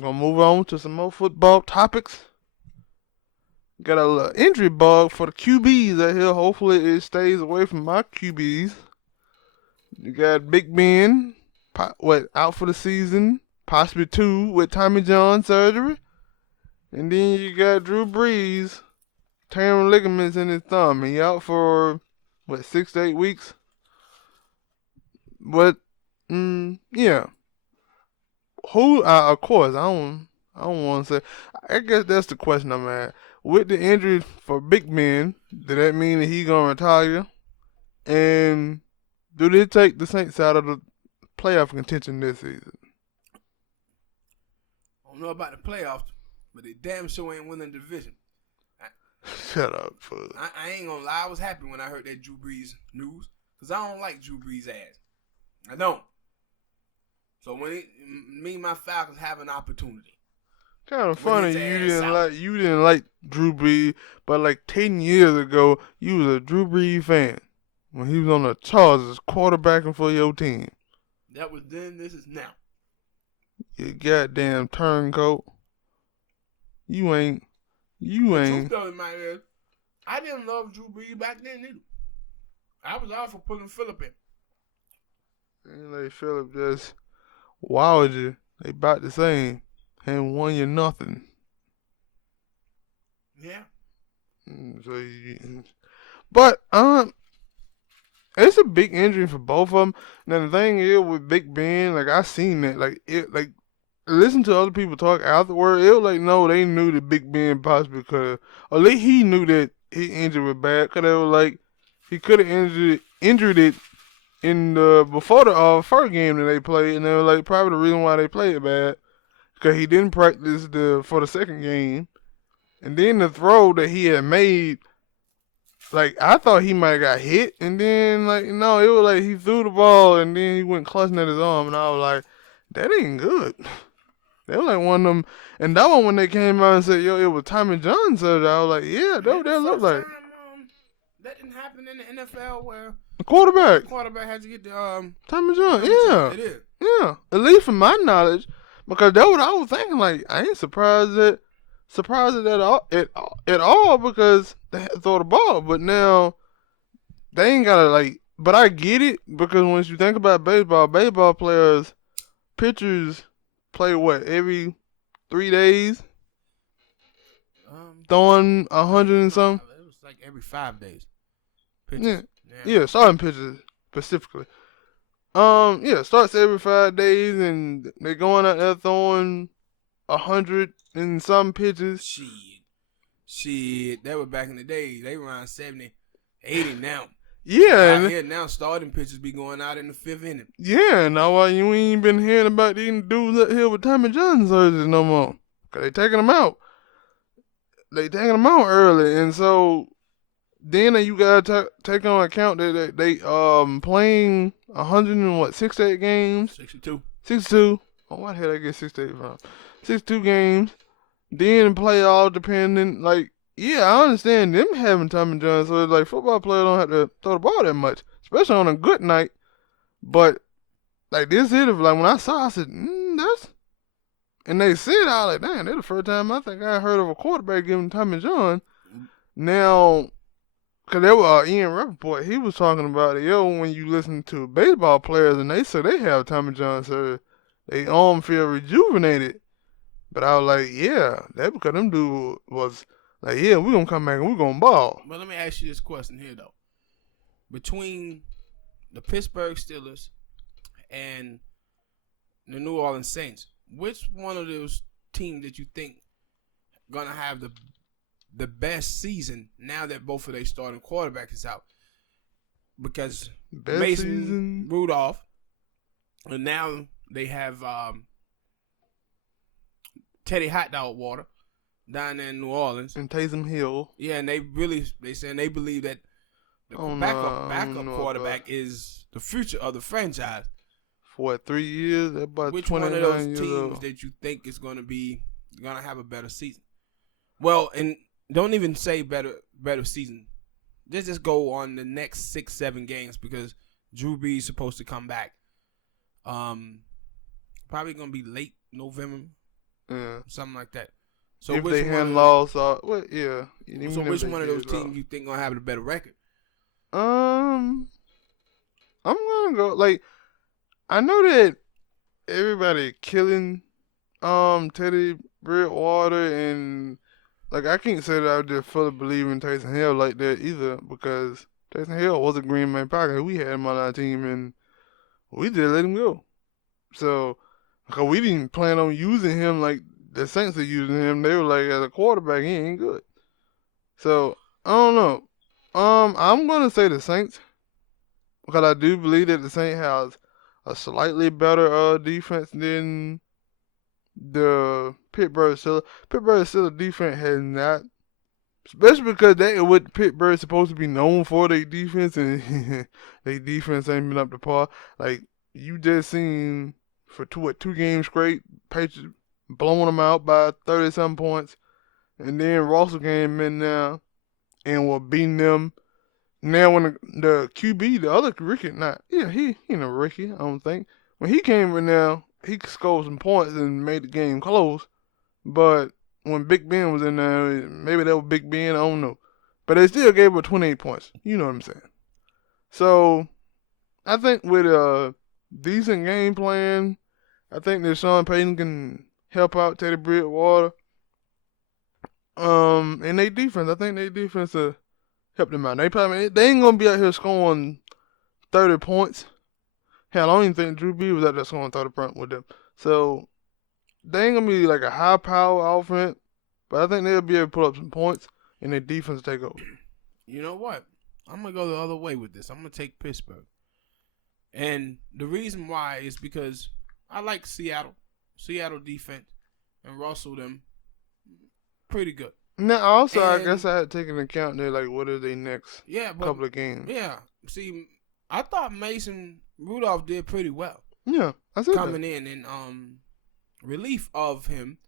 gonna move on to some more football topics. Got a little injury bug for the QBs out here. Hopefully it stays away from my QBs. You got Big Ben, out for the season, possibly 2 with Tommy John surgery. And then you got Drew Brees tearing ligaments in his thumb. He out for, 6 to 8 weeks? But, yeah. Who, of course, I don't want to say. I guess that's the question I'm at. With the injury for Big Ben, did that mean that he's going to retire? And do they take the Saints out of the playoff contention this season? I don't know about the playoffs, but they damn sure ain't winning the division. Shut up, fool. I ain't gonna lie. I was happy when I heard that Drew Brees news because I don't like Drew Brees' ass. I don't. So when me and my Falcons have an opportunity. Kind of funny you didn't like Drew Brees, but like 10 years ago you was a Drew Brees fan when he was on the Chargers quarterbacking for your team. That was then. This is now. You goddamn turncoat. You ain't. The truth of it, man, is I didn't love Drew Brees back then either. I was all for putting Phillip in. And like Phillip just wowed you. They about the same. And won you nothing. Yeah. But it's a big injury for both of them. Now the thing is with Big Ben, like I seen that, listen to other people talk afterward. It was like no, they knew that Big Ben possibly could, or at least he knew that his injury was bad. Cause they were like he could have injured it in before the first game that they played, and they were like probably the reason why they played it bad. Because he didn't practice for the second game. And then the throw that he had made, I thought he might have got hit. And then, no, it was like he threw the ball and then he went clutching at his arm. And I was like, that ain't good. They were like one of them. And that one, when they came out and said, yo, it was Tommy John surgery, I was like, yeah, that looked like. That didn't happen in the NFL where the quarterback had to get the Tommy John. Yeah. It is. Yeah. At least from my knowledge. Because that's what I was thinking. I ain't surprised at all because they had to throw the ball. But now they ain't gotta But I get it because once you think about baseball players, pitchers play every 3 days, throwing 100 and something. It was like every 5 days. Pitchers. Yeah, starting pitchers specifically. Starts every 5 days, and they're going out there throwing 100 and some pitches. Shit, that was back in the day. They were around 70, 80 now. Yeah. Now starting pitchers be going out in the 5th inning. Yeah, now why you ain't been hearing about these dudes out here with Tommy John surgery no more? Because they taking them out. They taking them out early, and so then you gotta take on account that they playing 168 games. 62. 62. Oh, why the hell I get 68 from? 62 games. Then playoff dependent. Yeah, I understand them having Tommy John. So it's football players don't have to throw the ball that much, especially on a good night. But this hit of when I saw, I said, that's. And they said, I was like, damn, that's the first time I think I heard of a quarterback giving Tommy John. Now. Because there was Ian Rappaport, he was talking about it. When you listen to baseball players and they say they have Tommy John surgery, they arm feel rejuvenated. But I was like, yeah, that because them dude was like, yeah, we're going to come back and we're going to ball. But let me ask you this question here, though. Between the Pittsburgh Steelers and the New Orleans Saints, which one of those teams that you think going to have the best season now that both of their starting quarterbacks is out? Because Mason Rudolph, and now they have Teddy Hot Dog Water down there in New Orleans. And Taysom Hill. Yeah, and they saying they believe that the backup quarterback is the future of the franchise. For 3 years? About which one of those teams that you think is going to have a better season? Well, and don't even say better season. Just go on the next 6-7 games because Drew Brees is supposed to come back. Probably gonna be late November, Yeah. something like that. So If which they one hadn't of the, lost, well, yeah. so Even if which they one of those did lose. teams you think gonna have the better record? Um, I'm gonna go like I know that everybody killing Teddy Bridgewater and like I can't say that I just fully believe in Taysom Hill like that either because Taysom Hill was a Green Bay Packer. We had him on our team and we just let him go. So, cause we didn't plan on using him like the Saints are using him. They were like as a quarterback, he ain't good. So I don't know. I'm gonna say the Saints because I do believe that the Saints has a slightly better defense than the Pittsburgh Steelers. Pittsburgh Steelers defense has not, especially because that is what Pittsburgh is supposed to be known for. Their defense and their defense ain't been up to par. Like you just seen for two games straight, Patriots blowing them out by 30 some points, and then Russell came in now and were beating them. Now when the QB, the other Ricky, not yeah, he no Ricky, I don't think. When he came in now, he scored some points and made the game close. But when Big Ben was in there, maybe that was Big Ben, I don't know. But they still gave up 28 points. You know what I'm saying? So I think with a decent game plan, I think that Sean Payton can help out Teddy Bridgewater. And their defense, I think their defense will help them out. They ain't gonna be out here scoring 30 points. Hell, I don't even think Drew Brees was out there scoring 30 points with them. So they ain't gonna be like a high power offense, but I think they'll be able to put up some points and their defense take over. You know what? I'm gonna go the other way with this. I'm gonna take Pittsburgh, and the reason why is because I like Seattle defense, and Russell them pretty good. Now, also, I And guess I had taken into account that like what are they next yeah, but couple of games? yeah. See, I thought Mason Rudolph did pretty well Yeah, I said coming that. in and relief of him.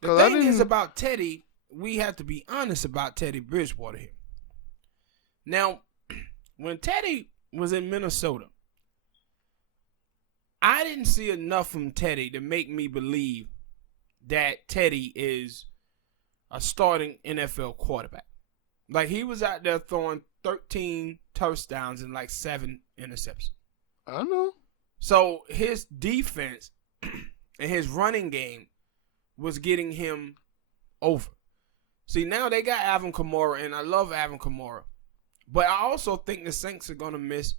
The 'Cause I thing is didn't. about Teddy, we have to be honest about Teddy Bridgewater here. Now, when Teddy was in Minnesota, I didn't see enough from Teddy to make me believe that Teddy is a starting NFL quarterback. Like he was out there throwing 13 touchdowns and like 7 interceptions. I know. So his defense and his running game was getting him over. See, now they got Alvin Kamara, and I love Alvin Kamara. But I also think the Saints are going to miss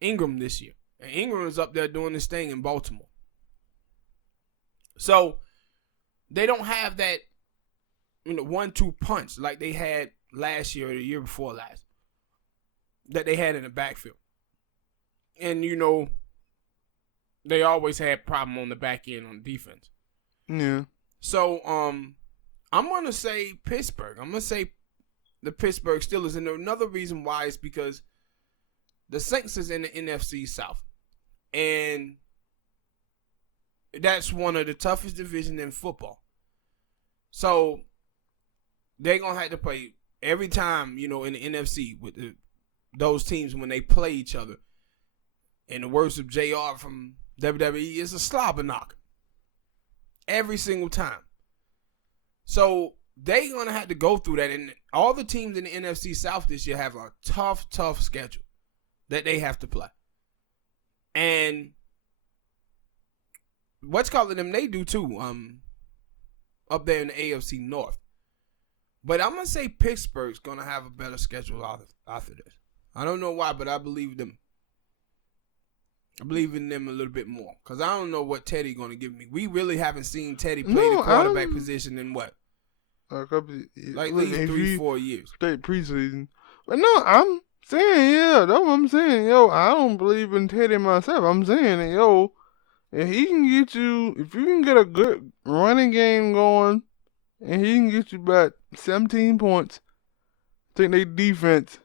Ingram this year. And Ingram is up there doing this thing in Baltimore. So they don't have that 1-2 punch like they had last year or the year before last that they had in the backfield. And, they always had problem on the back end on defense. Yeah. So I'm going to say Pittsburgh. I'm going to say the Pittsburgh Steelers. And another reason why is because the Saints is in the NFC South. And that's one of the toughest divisions in football. So they're going to have to play every time, in the NFC with those teams when they play each other. In the words of JR from WWE, it's a slobber knocker. Every single time. So they're going to have to go through that. And all the teams in the NFC South this year have a tough schedule that they have to play. And what's calling them, they do too, up there in the AFC North. But I'm going to say Pittsburgh's going to have a better schedule after this. I don't know why, but I believe them. I believe in them a little bit more. Because I don't know what Teddy going to give me. We really haven't seen Teddy play the quarterback position in what? A couple Like at least 3-4 years. Straight preseason. But no, I'm saying, yeah, that's what I'm saying. Yo, I don't believe in Teddy myself. I'm saying that, yo, if he can get you, if you can get a good running game going, and he can get you about 17 points, I think their defense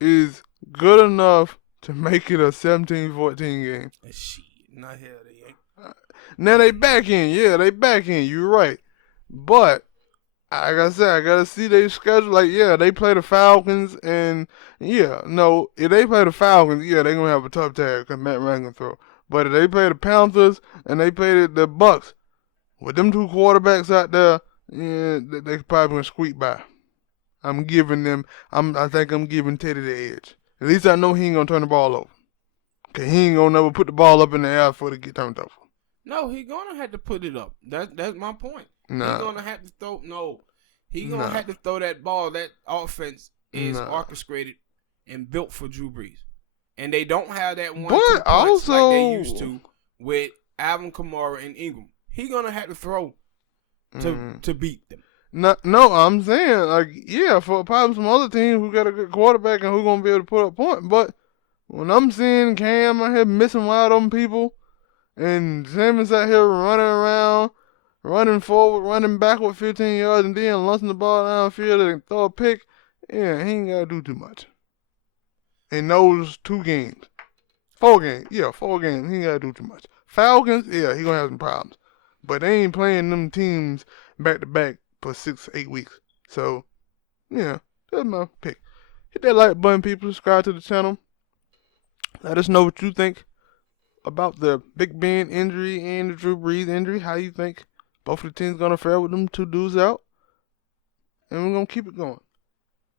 is good enough to make it a 17-14 game. Shit, not hell they ain't. Now they back in, you're right. But, like I said, I gotta see their schedule. Like, yeah, they play the Falcons, and if they play the Falcons, yeah, they're gonna have a tough tag because Matt Ryan can throw. But if they play the Panthers and they play the Bucks, With them two quarterbacks out there, yeah, they probably gonna squeak by. I'm giving them. I think I'm giving Teddy the edge. At least I know he ain't gonna turn the ball over. Cause he ain't gonna never put the ball up in the air for it to get turned over. No, he gonna have to put it up. That's my point. He Nah, gonna have to throw. No, he gonna nah, have to throw that ball. That offense is nah. orchestrated and built for Drew Brees, and they don't have that But 1-2 punch like they used also, to with Alvin Kamara and Ingram. He gonna have to throw mm, to beat them. no, I'm saying like yeah, for probably some other teams who got a good quarterback and who gonna be able to put up points. But when I'm seeing Cam out here missing wide open people and Simmons out here running around, running forward, running backward 15 yards, and then launching the ball downfield and throw a pick, yeah, he ain't gotta do too much in those 2 games. 4 games. Yeah, 4 games. He ain't gotta do too much. Falcons, yeah, he gonna have some problems. But they ain't playing them teams back to back for 6, 8 weeks. So, yeah, that's my pick. Hit that like button, people. Subscribe to the channel. Let us know what you think about the Big Ben injury and the Drew Brees injury. How you think both of the teams gonna fare with them two dudes out? And we're gonna keep it going.